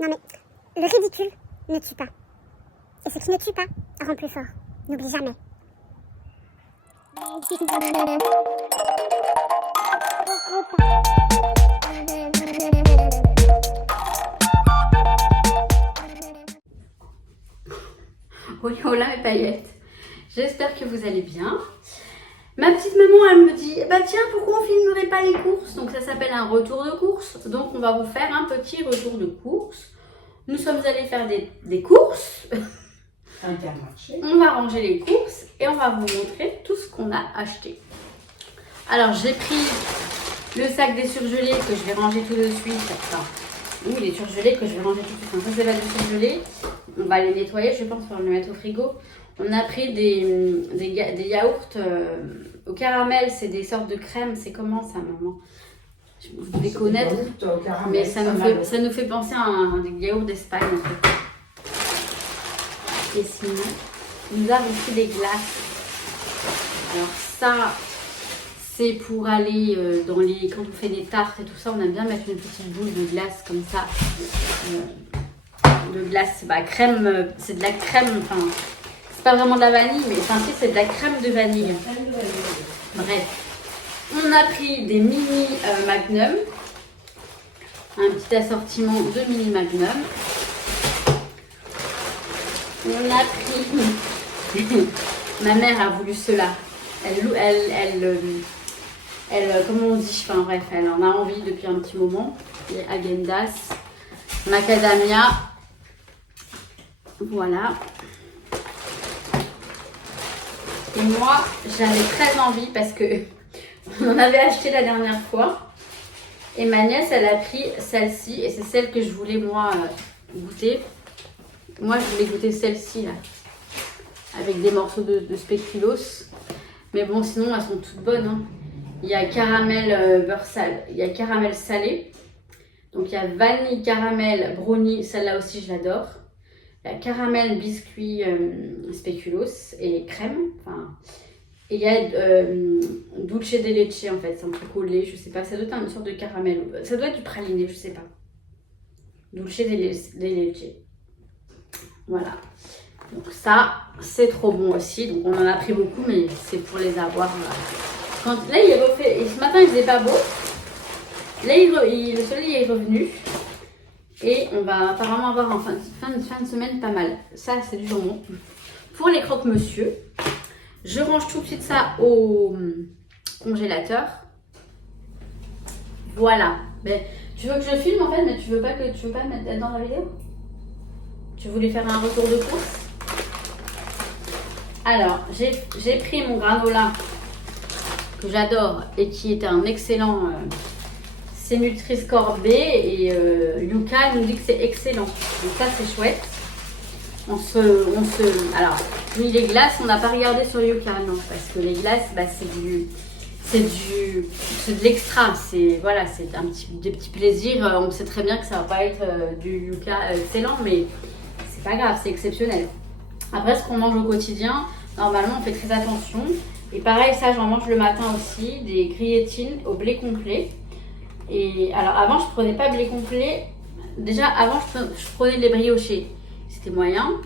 Non mais, le ridicule ne tue pas. Et ce qui ne tue pas rend plus fort. N'oublie jamais. Hola mes paillettes, j'espère que vous allez bien. Ma petite maman elle me dit bah tiens pourquoi on filmerait pas les courses. Donc ça s'appelle un retour de course. Donc on va vous faire un petit retour de course. Nous sommes allés faire des courses. Intermarché. On va ranger les courses et on va vous montrer tout ce qu'on a acheté. Alors j'ai pris le sac des surgelés que je vais ranger tout de suite. Enfin, oui, les surgelés que je vais ranger tout de suite. Enfin, ça c'est pas du surgelé. On va les nettoyer, je pense, pour les mettre au frigo. On a pris des yaourts au caramel. C'est des sortes de crème. C'est comment ça, maman? Vous devez connaître. Mais ça nous fait penser à un yaourt d'Espagne. En fait. Et sinon, nous avons pris des glaces. Alors ça, c'est pour aller dans les... Quand on fait des tartes et tout ça, on aime bien mettre une petite boule de glace comme ça. De glace, bah crème, c'est de la crème, enfin, c'est pas vraiment de la vanille, mais enfin si, c'est de la crème de vanille. Bref, on a pris des mini Magnum, un petit assortiment de mini Magnum. On a pris, ma mère a voulu cela, elle, comment on dit, enfin bref, elle en a envie depuis un petit moment. Les Häagen-Dazs, macadamia. Voilà. Et moi, j'avais très envie parce que on en avait acheté la dernière fois. Et ma nièce, elle a pris celle-ci. Et c'est celle que je voulais, moi, goûter. Moi, je voulais goûter celle-ci, là. Avec des morceaux de spéculoos. Mais bon, sinon, elles sont toutes bonnes. Hein. Il y a caramel beurre salé. Il y a caramel salé. Donc, il y a vanille, caramel, brownie. Celle-là aussi, je l'adore. Caramel, biscuit, spéculoos et crème. Enfin, et il y a dulce de leche en fait, c'est un truc au lait, je sais pas, ça doit être une sorte de caramel. Ça doit être du praliné, je sais pas. Dulce de leche. Voilà. Donc ça, c'est trop bon aussi. Donc on en a pris beaucoup, mais c'est pour les avoir. Quand, là, il est refait. Et ce matin, il faisait pas beau. Là, le soleil est revenu. Et on va apparemment avoir en fin de semaine pas mal. Ça, c'est du jambon. Pour les croque-monsieur, je range tout de suite ça au congélateur. Voilà. Mais, tu veux que je filme en fait, mais tu veux pas le mettre dans la vidéo? Tu voulais faire un retour de course? Alors, j'ai pris mon granola que j'adore et qui est un excellent... c'est Nutri-Score B et Yuka nous dit que c'est excellent. Donc ça c'est chouette. Alors, oui, les glaces, on n'a pas regardé sur Yuka, non, parce que les glaces, bah, c'est de l'extra. C'est voilà, c'est des petits plaisirs. On sait très bien que ça va pas être du Yuka excellent, mais c'est pas grave, c'est exceptionnel. Après, ce qu'on mange au quotidien, normalement, on fait très attention. Et pareil, ça, j'en mange le matin aussi, des grillotines au blé complet. Et alors avant je prenais pas blé complet. Déjà avant je prenais les briochés. C'était moyen.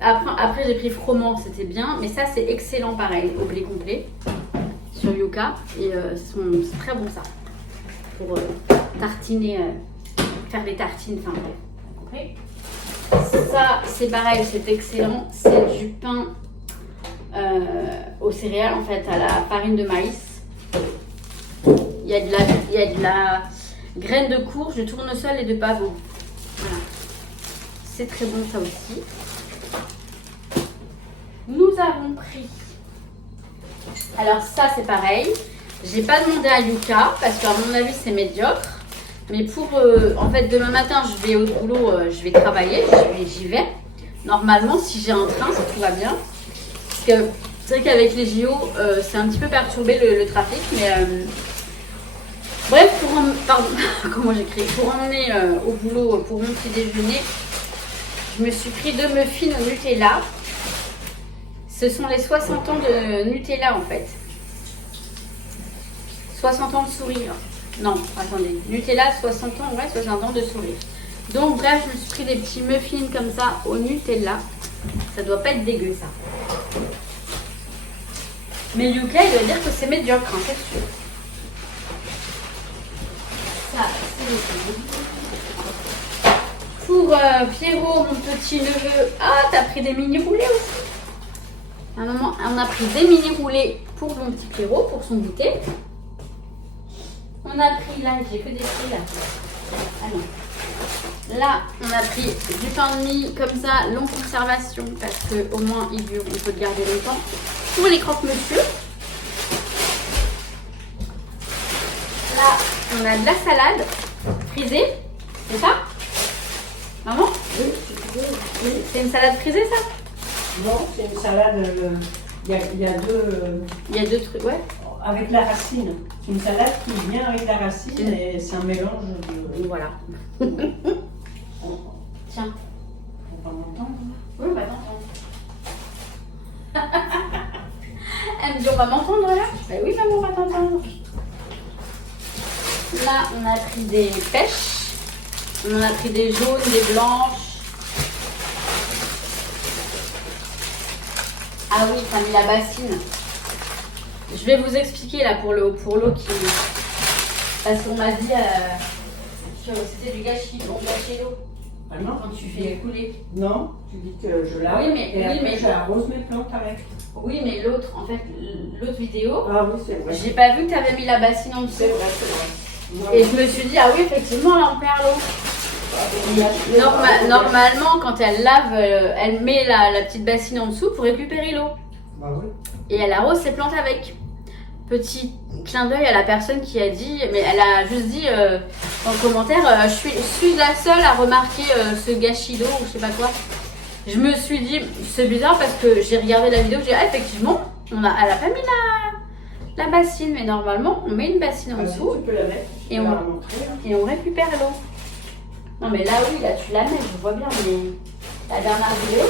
Après j'ai pris froment, c'était bien. Mais ça c'est excellent pareil au blé complet. Sur Yuka. Et c'est très bon ça. Pour tartiner, faire des tartines, enfin bref. Okay. Ça c'est pareil, c'est excellent. C'est du pain aux céréales en fait, à la farine de maïs. Il y a de la graine de courge, de tournesol et de pavot. Voilà. C'est très bon ça aussi. Nous avons pris... Alors ça c'est pareil. J'ai pas demandé à Yuka parce qu'à mon avis c'est médiocre. Mais pour... en fait demain matin je vais au boulot, je vais travailler, j'y vais. Normalement si j'ai un train, si tout va bien. Parce que c'est vrai qu'avec les JO, c'est un petit peu perturbé le trafic. Mais... bref, pour emmener au boulot pour mon petit déjeuner, je me suis pris 2 muffins au Nutella. Ce sont les 60 ans de Nutella en fait. 60 ans de sourire. Non, attendez. Nutella, 60 ans, ouais, 60 ans de sourire. Donc bref, je me suis pris des petits muffins comme ça au Nutella. Ça doit pas être dégueu ça. Mais Yuka, il doit dire que c'est médiocre, hein, c'est sûr. Ça, c'est le pour Pierrot, mon petit neveu. Ah, t'as pris des mini roulés aussi. À un moment, on a pris des mini roulés pour mon petit Pierrot, pour son goûter. On a pris là, j'ai que des prix là. Ah non. Là, on a pris du pain de mie comme ça, longue conservation, parce que au moins il dure, on peut le garder longtemps. Pour les croque-monsieur. Là, on a de la salade frisée, c'est ça? Maman? Oui, C'est une salade frisée ça? non, c'est une salade. Il y a deux. Il y a deux trucs, ouais. Avec la racine. C'est une salade qui vient avec la racine et c'est un mélange de. Voilà. Tiens. On va m'entendre. Oui, on va t'entendre. Elle me dit on va m'entendre là? Ben oui, maman, on va t'entendre. Là, on a pris des pêches. On a pris des jaunes, des blanches. Ah oui, t'as mis la bassine. Je vais vous expliquer là pour l'eau qui. Parce qu'on m'a dit que c'était du gâchis. On gâchait l'eau Ah non, quand tu fais couler. Non, tu dis que je lave. Oui, mais- et oui, après, mais- j'arrose mes plantes avec. Oui, mais l'autre, en fait, l'autre vidéo, Ah oui, c'est vrai. j'ai pas vu que tu avais mis la bassine en dessous. C'est vrai, c'est vrai. Non, Et je me suis dit, ah oui, effectivement, là, on perd l'eau. Normalement, quand elle lave, elle met la petite bassine en dessous pour récupérer l'eau. Bah oui. Et elle arrose ses plantes avec. Petit clin d'œil à la personne qui a dit, mais elle a juste dit dans le commentaire, je suis la seule à remarquer ce gâchis d'eau ou je sais pas quoi. Je me suis dit, c'est bizarre parce que j'ai regardé la vidéo, j'ai dit, ah effectivement, elle a pas mis la bassine, mais normalement, on met une bassine en Vas-y, dessous tu peux la mettre. Et tu peux on- la remontrer, hein. et on récupère l'eau. Non mais là oui, là tu la mets, je vois bien, mais la dernière vidéo,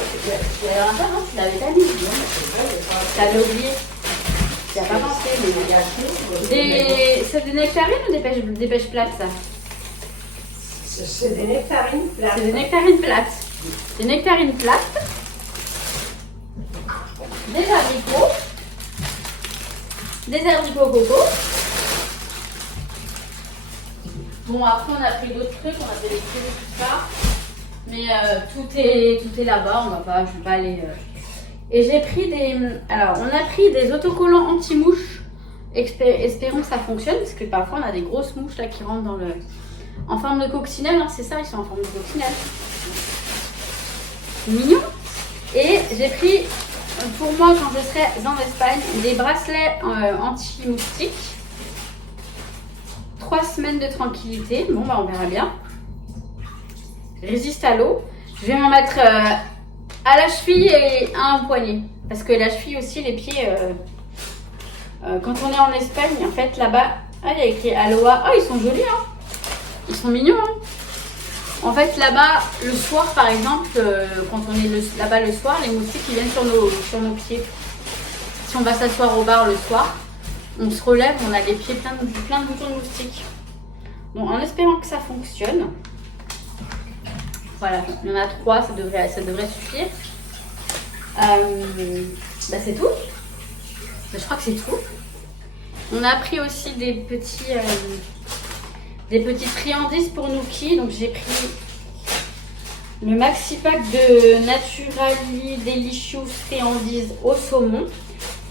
la dernière fois, non, tu l'avais pas mise. Non, mais c'est vrai, c'est pas- T'avais oublié. Tu n'as pas pensé, mais c'est des nectarines ou des pêches plates ça? C'est des nectarines plates. C'est des nectarines plates. Des nectarines plates. Des haricots coco. Bon après on a pris d'autres trucs, on a fait des kiwis, tout ça. Mais tout est là-bas, je vais pas aller. Et j'ai pris alors on a pris des autocollants anti-mouches. Espérons que ça fonctionne, parce que parfois on a des grosses mouches là qui rentrent en forme de coccinelle, hein, c'est ça, ils sont en forme de coccinelle. Mignon. Et j'ai pris pour moi quand je serai en Espagne des bracelets anti-moustiques. 3 semaines de tranquillité, bon bah on verra bien. Résiste à l'eau. Je vais m'en mettre à la cheville et à un poignet. Parce que la cheville aussi, les pieds, quand on est en Espagne, en fait là-bas, il y a écrit Aloha. Oh, ils sont jolis, hein. Ils sont mignons, hein. En fait là-bas, le soir par exemple, quand on est là-bas le soir, les moustiques ils viennent sur nos pieds. Si on va s'asseoir au bar le soir, on se relève, on a les pieds plein de boutons de moustiques. Donc en espérant que ça fonctionne. Voilà, il y en a 3, ça devrait suffire. Bah c'est tout. Bah, je crois que c'est tout. On a pris aussi des petites friandises pour Nuki. Donc j'ai pris le maxi pack de Naturally Delicious friandises au saumon.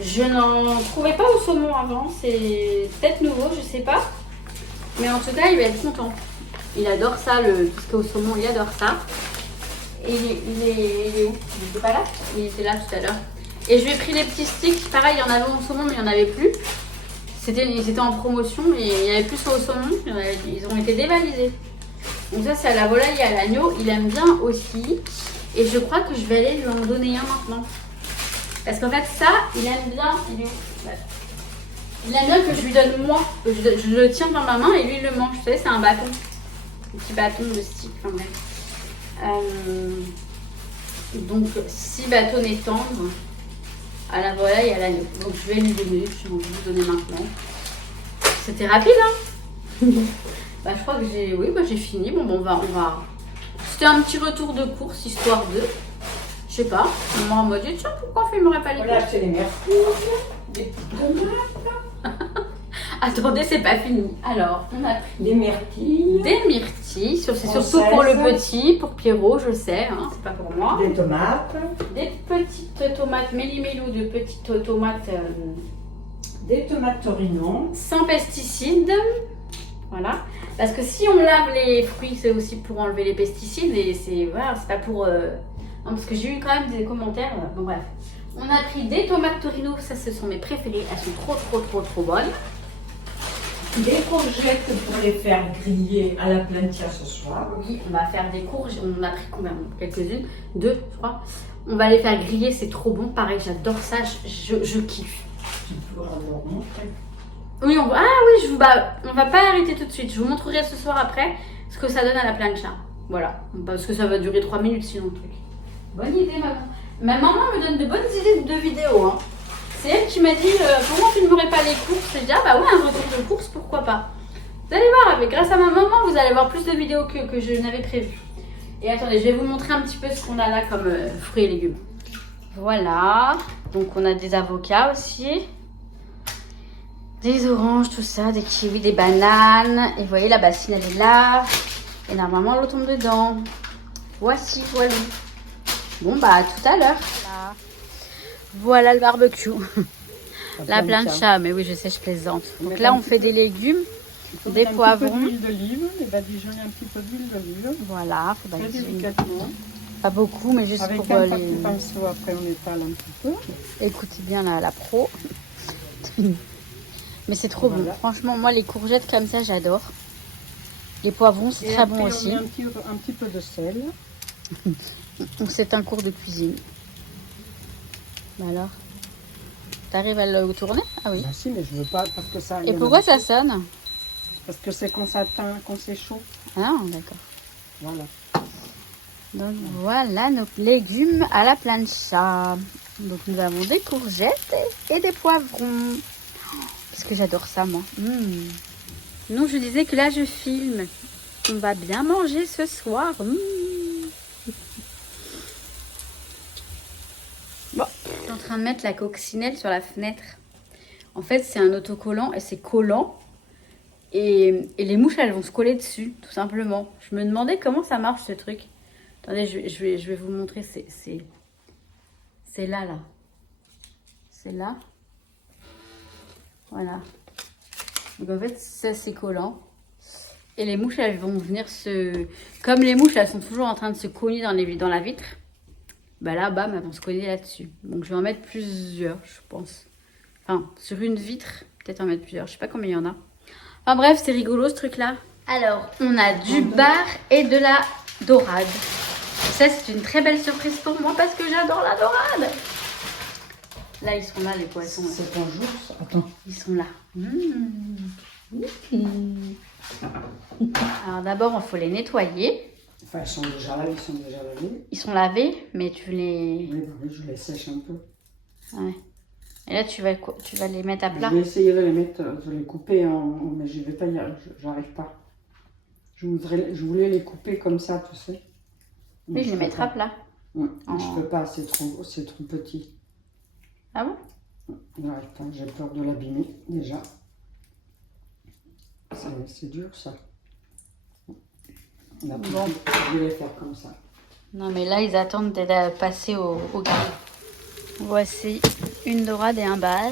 Je n'en trouvais pas au saumon avant, c'est peut-être nouveau, je sais pas. Mais en tout cas, il va être content. Il adore ça, tout ce qui est au saumon, il adore ça. Et il est où? Il n'était pas là? Il était là tout à l'heure. Et je lui ai pris les petits sticks. Pareil, il y en avait au saumon, mais il n'y en avait plus. Ils étaient en promotion, mais il n'y avait plus au saumon. Ils ont été dévalisés. Donc ça, c'est à la volaille et à l'agneau. Il aime bien aussi. Et je crois que je vais aller lui en donner un maintenant. Parce qu'en fait, ça, il aime bien. Il aime bien que je lui donne moi. Je le tiens dans ma main et lui, il le mange. Vous savez, c'est un bâton. Un petit bâton de stick, quand même. Donc 6 bâtonnets tendres à la volaille et à l'agneau. Donc je vais lui donner, je vais vous donner maintenant. C'était rapide, hein. Bah je crois que j'ai fini. Bon, on va C'était un petit retour de course, histoire de... Je sais pas. Maman m'a dit, tiens, pourquoi on ne filmerait pas les On courses? a acheté des myrtilles, des petites tomates, Attendez, c'est pas fini. Alors, on a pris des myrtilles, des myrtilles. C'est surtout Françaises. pour le petit, pour Pierrot, je sais. Hein, c'est pas pour moi. des tomates, Des petites tomates méli-mélou, de petites tomates des tomates Torino. sans pesticides. Voilà. Parce que si on lave les fruits, c'est aussi pour enlever les pesticides. Et c'est voilà, c'est pas pour... Non, parce que j'ai eu quand même des commentaires. Bon, bref. On a pris des tomates Torino. Ça, ce sont mes préférées. Elles sont trop bonnes. Des courgettes pour les faire griller à la plancha ce soir. Oui, on va faire des courges. On a pris combien? Quelques-unes. 2, je crois. On va les faire griller. C'est trop bon. Pareil, j'adore ça. Je kiffe. Tu pourras leur montrer. Oui, on va pas arrêter tout de suite. Je vous montrerai ce soir après ce que ça donne à la plancha. Voilà. Parce que ça va durer 3 minutes sinon le truc. Bonne idée, maman. Ma maman me donne de bonnes idées de vidéos. Hein. C'est elle qui m'a dit comment on filmerait pas les courses. J'ai dit ah bah ouais, un retour de course, pourquoi pas. Vous allez voir, grâce à ma maman, vous allez voir plus de vidéos que je n'avais prévu. Et attendez, je vais vous montrer un petit peu ce qu'on a là comme fruits et légumes. Voilà. Donc on a des avocats aussi. Des oranges, tout ça, des kiwis, des bananes. Et vous voyez, la bassine, elle est là. Et normalement, l'eau tombe dedans. Voici, voilà. Bon, bah, à tout à l'heure. Voilà le barbecue. La plancha, mais oui, je sais, je plaisante. Donc là, on fait des légumes, des poivrons. Un petit peu d'huile d'olive, et badigeonner un petit peu d'huile d'olive. Voilà, faut Très badigeonner. délicatement. Pas beaucoup, mais juste Avec pour un les... papier pinceau, après on étale un petit peu. Écoutez bien la pro. Mais c'est trop Voilà. bon. Franchement, moi, les courgettes comme ça, j'adore. Les poivrons, c'est Et très après, bon on aussi. met un petit peu de sel. Donc c'est un cours de cuisine. Bah alors, t'arrives à le tourner? Ah oui. Bah si, mais je veux pas parce que ça. Et pourquoi ça sonne? Parce que c'est quand ça teint, quand c'est chaud. Ah d'accord. Voilà. Donc voilà nos légumes à la plancha. Donc nous avons des courgettes et des poivrons. Parce que j'adore ça moi. Non, je disais que là je filme. On va bien manger ce soir. Bon, je suis en train de mettre la coccinelle sur la fenêtre. En fait, c'est un autocollant et c'est collant. Et les mouches, elles vont se coller dessus, tout simplement. Je me demandais comment ça marche ce truc. Attendez, je vais vous montrer. C'est là. C'est là. Voilà. Donc en fait, ça c'est collant. Et les mouches, elles vont venir se... Comme les mouches, elles sont toujours en train de se cogner dans la vitre. Bah là, bam, elles vont se cogner là-dessus. Donc je vais en mettre plusieurs, je pense. Enfin, sur une vitre, peut-être en mettre plusieurs. Je sais pas combien il y en a. Enfin bref, c'est rigolo ce truc-là. Alors, on a du bar et de la dorade. Ça, c'est une très belle surprise pour moi parce que j'adore la dorade. Là, ils sont là, les poissons. Là. C'est un jour, ça. Attends. Ils sont là. Alors d'abord, il faut les nettoyer. Enfin, ils sont déjà là, ils sont déjà lavés. Ils sont lavés, mais tu les... Oui, je les sèche un peu. Ouais. Et là, tu vas les mettre à plat. Je vais essayer de les mettre, de les couper, mais je vais pas y arriver, j'arrive pas. Je voulais les couper comme ça, tu sais. Oui, je les mettrai à plat. Ouais, je peux pas, c'est trop petit. Ah bon? Ouais, attends, j'ai peur de l'abîmer déjà. C'est dur ça. Bon. Je vais les faire comme ça. Non, mais là, ils attendent de passer au grill. Voici une dorade et un bar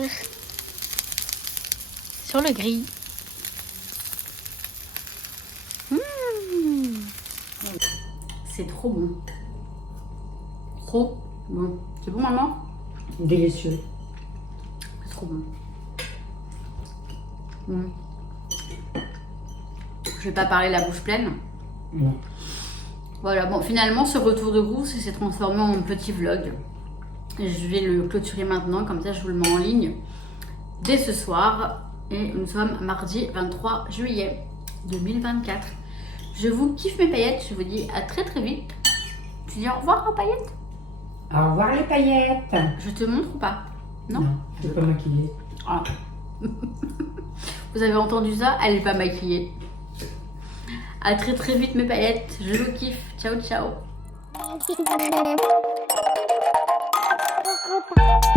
sur le grill. C'est trop bon. Trop bon. C'est bon, maman? Délicieux. C'est trop bon. Je vais pas parler la bouche pleine. Non. Voilà, bon, finalement, ce retour de goût s'est transformé en petit vlog. Je vais le clôturer maintenant, comme ça je vous le mets en ligne dès ce soir. Et nous sommes mardi 23 juillet 2024. Je vous kiffe mes paillettes, je vous dis à très très vite. Tu dis au revoir aux paillettes? Au revoir les paillettes. Je te montre ou pas? Non, je ne peux pas maquiller. Ah. Vous avez entendu ça? Elle n'est pas maquillée. À très très vite mes paillettes, je vous kiffe. Ciao ciao. Repas.